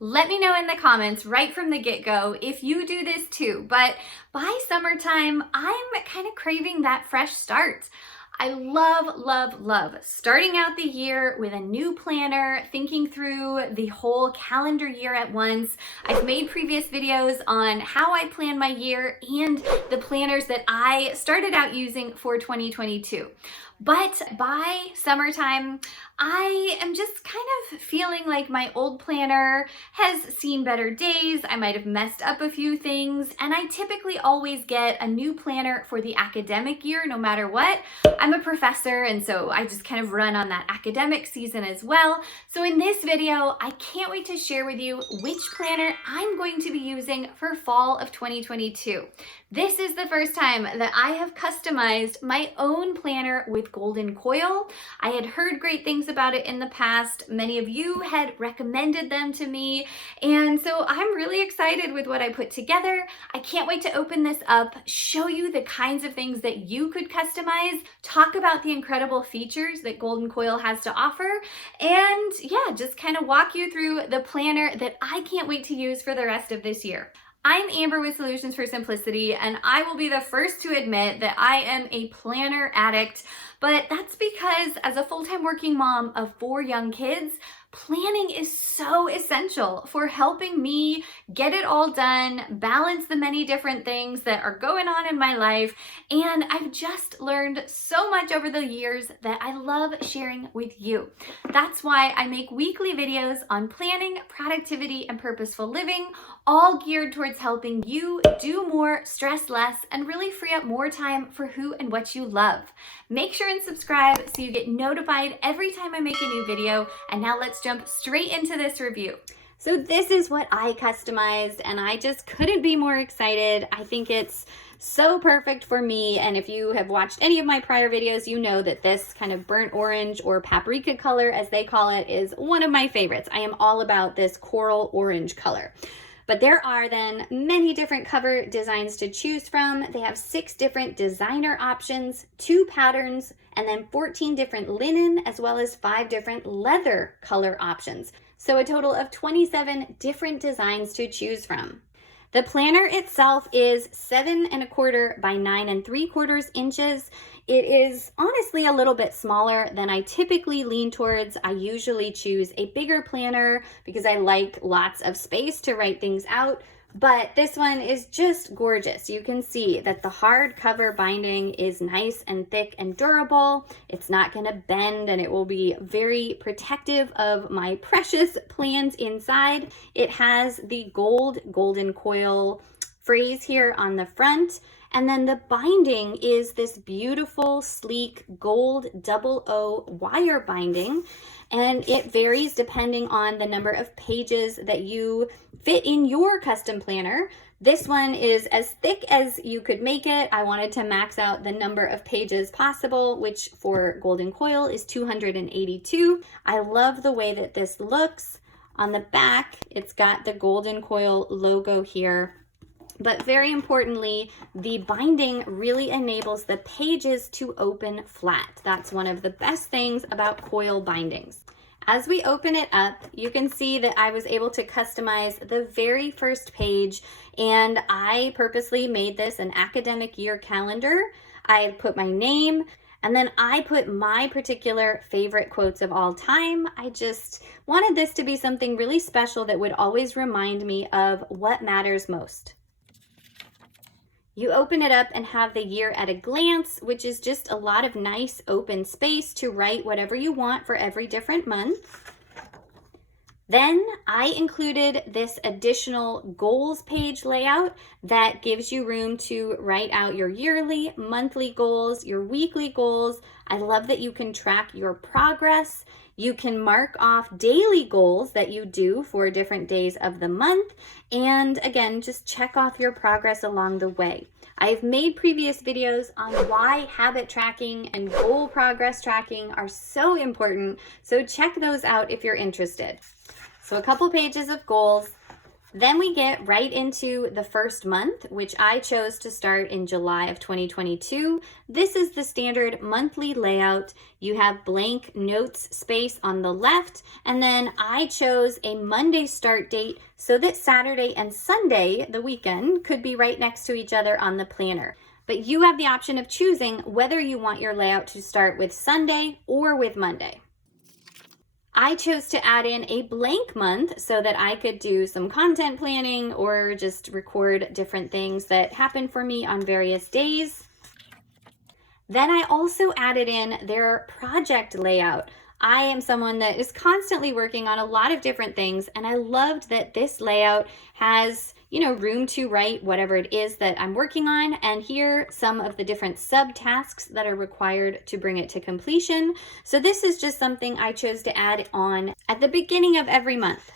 Let me know in the comments right from the get-go if you do this too, but by summertime, I'm kind of craving that fresh start. I love starting out the year with a new planner, thinking through the whole calendar year at once. I've made previous videos on how I plan my year and the planners that I started out using for 2022. But by summertime, I am just kind of feeling like my old planner has seen better days. I might have messed up a few things, and I typically always get a new planner for the academic year, no matter what. I'm a professor, and so I just kind of run on that academic season as well. So in this video, I can't wait to share with you which planner I'm going to be using for fall of 2022. This is the first time that I have customized my own planner with Golden Coil. I had heard great things about it in the past. Many of you had recommended them to me, and so I'm really excited with what I put together. I can't wait to open this up, show you the kinds of things that you could customize, talk about the incredible features that Golden Coil has to offer, and yeah, just kind of walk you through the planner that I can't wait to use for the rest of this year. I'm Amber with Solutions for Simplicity, and I will be the first to admit that I am a planner addict, but that's because as a full-time working mom of 4 young kids, planning is so essential for helping me get it all done, balance the many different things that are going on in my life, and I've just learned so much over the years that I love sharing with you. That's why I make weekly videos on planning, productivity, and purposeful living, all geared towards helping you do more, stress less, and really free up more time for who and what you love. Make sure and subscribe so you get notified every time I make a new video. And now let's jump straight into this review. So this is what I customized, and I just couldn't be more excited. I think it's so perfect for me, and if you have watched any of my prior videos, you know that this kind of burnt orange or paprika color, as they call it, is one of my favorites. I am all about this coral orange color. But there are then many different cover designs to choose from. They have 6 different designer options, 2 patterns, and then 14 different linen, as well as 5 different leather color options. So a total of 27 different designs to choose from. The planner itself is 7 1/4 by 9 3/4 inches. It is honestly a little bit smaller than I typically lean towards. I usually choose a bigger planner because I like lots of space to write things out. But this one is just gorgeous. You can see that the hardcover binding is nice and thick and durable. It's not going to bend, and it will be very protective of my precious plans inside. It has the Golden Coil phrase here on the front. And then the binding is this beautiful, sleek gold 00 wire binding. And it varies depending on the number of pages that you fit in your custom planner. This one is as thick as you could make it. I wanted to max out the number of pages possible, which for Golden Coil is 282. I love the way that this looks. On the back, it's got the Golden Coil logo here. But very importantly, the binding really enables the pages to open flat. That's one of the best things about coil bindings. As we open it up, you can see that I was able to customize the very first page, and I purposely made this an academic year calendar. I put my name, and then I put my particular favorite quotes of all time. I just wanted this to be something really special that would always remind me of what matters most. You open it up and have the year at a glance, which is just a lot of nice open space to write whatever you want for every different month. Then I included this additional goals page layout that gives you room to write out your yearly, monthly goals, your weekly goals. I love that you can track your progress. You can mark off daily goals that you do for different days of the month. And again, just check off your progress along the way. I've made previous videos on why habit tracking and goal progress tracking are so important. So check those out if you're interested. So a couple pages of goals. Then we get right into the first month, which I chose to start in July of 2022. This is the standard monthly layout. You have blank notes space on the left, and then I chose a Monday start date so that Saturday and Sunday, the weekend, could be right next to each other on the planner. But you have the option of choosing whether you want your layout to start with Sunday or with Monday. I chose to add in a blank month so that I could do some content planning or just record different things that happen for me on various days. Then I also added in their project layout. I am someone that is constantly working on a lot of different things, and I loved that this layout has, room to write whatever it is that I'm working on, and here some of the different subtasks that are required to bring it to completion. So this is just something I chose to add on at the beginning of every month.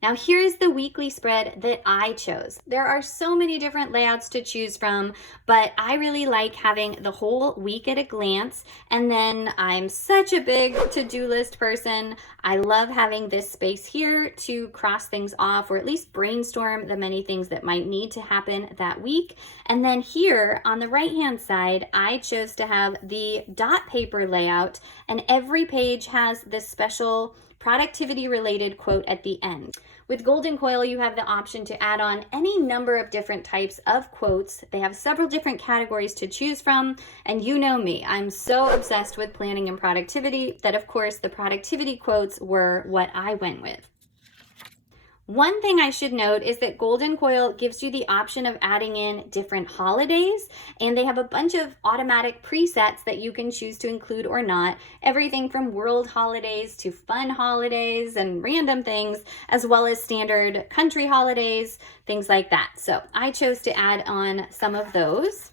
Now here's the weekly spread that I chose. There are so many different layouts to choose from, but I really like having the whole week at a glance. And then I'm such a big to-do list person. I love having this space here to cross things off, or at least brainstorm the many things that might need to happen that week. And then here on the right-hand side, I chose to have the dot paper layout, and every page has this special productivity related quote at the end. With Golden Coil, you have the option to add on any number of different types of quotes. They have several different categories to choose from, and you know me, I'm so obsessed with planning and productivity that of course the productivity quotes were what I went with. One thing I should note is that Golden Coil gives you the option of adding in different holidays, and they have a bunch of automatic presets that you can choose to include or not. Everything from world holidays to fun holidays and random things, as well as standard country holidays, things like that. So I chose to add on some of those.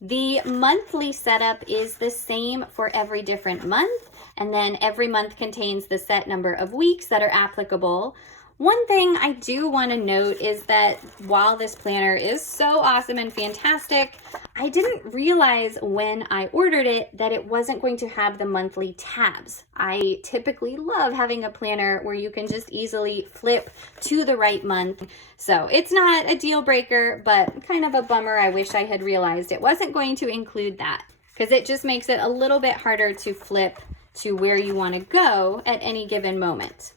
The monthly setup is the same for every different month, and then every month contains the set number of weeks that are applicable. One thing I do want to note is that while this planner is so awesome and fantastic, I didn't realize when I ordered it that it wasn't going to have the monthly tabs. I typically love having a planner where you can just easily flip to the right month. So it's not a deal breaker, but kind of a bummer. I wish I had realized it wasn't going to include that, because it just makes it a little bit harder to flip to where you want to go at any given moment.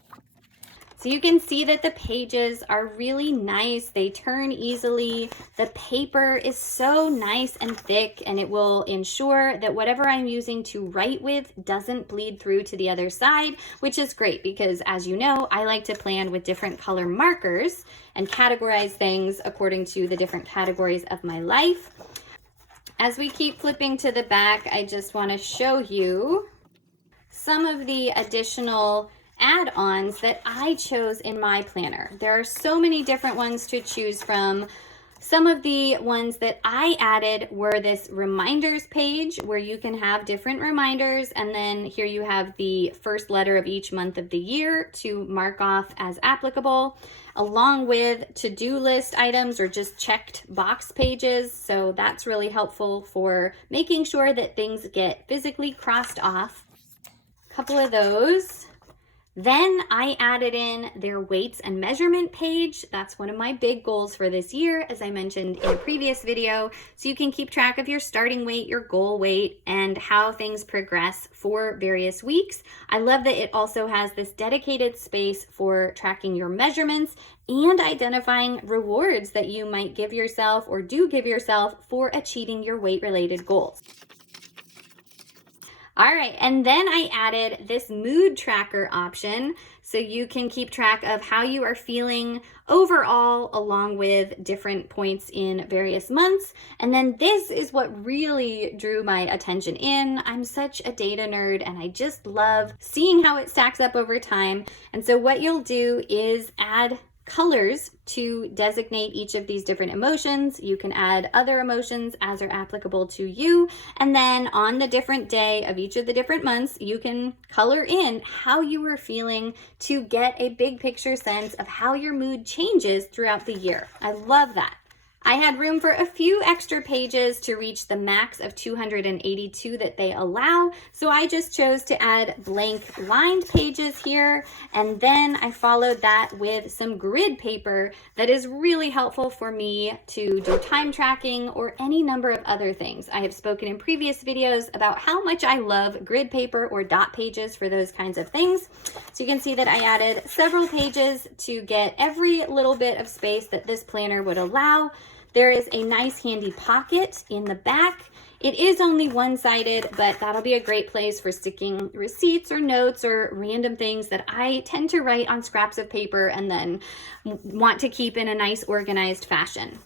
So you can see that the pages are really nice. They turn easily. The paper is so nice and thick, and it will ensure that whatever I'm using to write with doesn't bleed through to the other side, which is great because, as you know, I like to plan with different color markers and categorize things according to the different categories of my life. As we keep flipping to the back, I just want to show you some of the additional add-ons that I chose in my planner. There are so many different ones to choose from. Some of the ones that I added were this reminders page where you can have different reminders, and then here you have the first letter of each month of the year to mark off as applicable, along with to-do list items or just checked box pages. So that's really helpful for making sure that things get physically crossed off. A couple of those. Then I added in their weights and measurement page. That's one of my big goals for this year, as I mentioned in a previous video. So you can keep track of your starting weight, your goal weight, and how things progress for various weeks. I love that it also has this dedicated space for tracking your measurements and identifying rewards that you might give yourself or do give yourself for achieving your weight-related goals. All right, and then I added this mood tracker option so you can keep track of how you are feeling overall along with different points in various months. And then this is what really drew my attention in. I'm such a data nerd and I just love seeing how it stacks up over time. And so what you'll do is add colors to designate each of these different emotions. You can add other emotions as are applicable to you. And then on the different day of each of the different months, you can color in how you are feeling to get a big picture sense of how your mood changes throughout the year. I love that. I had room for a few extra pages to reach the max of 282 that they allow, so I just chose to add blank lined pages here, and then I followed that with some grid paper that is really helpful for me to do time tracking or any number of other things. I have spoken in previous videos about how much I love grid paper or dot pages for those kinds of things. So you can see that I added several pages to get every little bit of space that this planner would allow. There is a nice handy pocket in the back. It is only one-sided, but that'll be a great place for sticking receipts or notes or random things that I tend to write on scraps of paper and then want to keep in a nice organized fashion.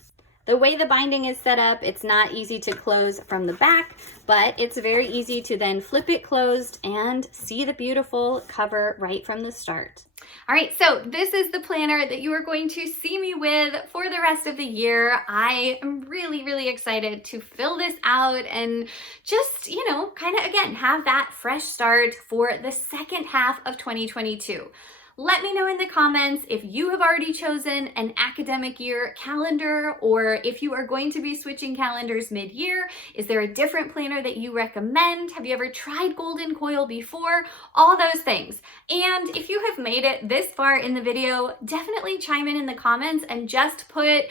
The way the binding is set up, it's not easy to close from the back, but it's very easy to then flip it closed and see the beautiful cover right from the start. All right, so this is the planner that you are going to see me with for the rest of the year. I am really, really excited to fill this out and just, kind of, again, have that fresh start for the second half of 2022. Let me know in the comments if you have already chosen an academic year calendar or if you are going to be switching calendars mid-year. Is there a different planner that you recommend? Have you ever tried Golden Coil before? All those things. And if you have made it this far in the video, definitely chime in the comments and just put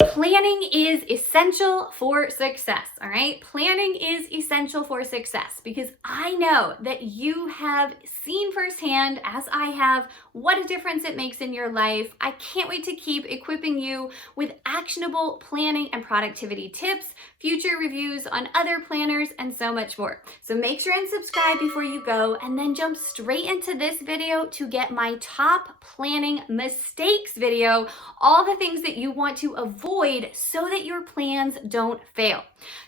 planning is essential for success, all right? Planning is essential for success because I know that you have seen firsthand, as I have, what a difference it makes in your life. I can't wait to keep equipping you with actionable planning and productivity tips, future reviews on other planners, and so much more. So make sure and subscribe before you go, and then jump straight into this video to get my top planning mistakes video, all the things that you want to avoid so that your plans don't fail.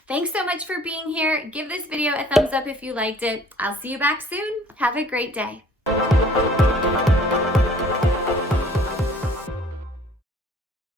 Thanks so much for being here. Give this video a thumbs up if you liked it. I'll see you back soon. Have a great day.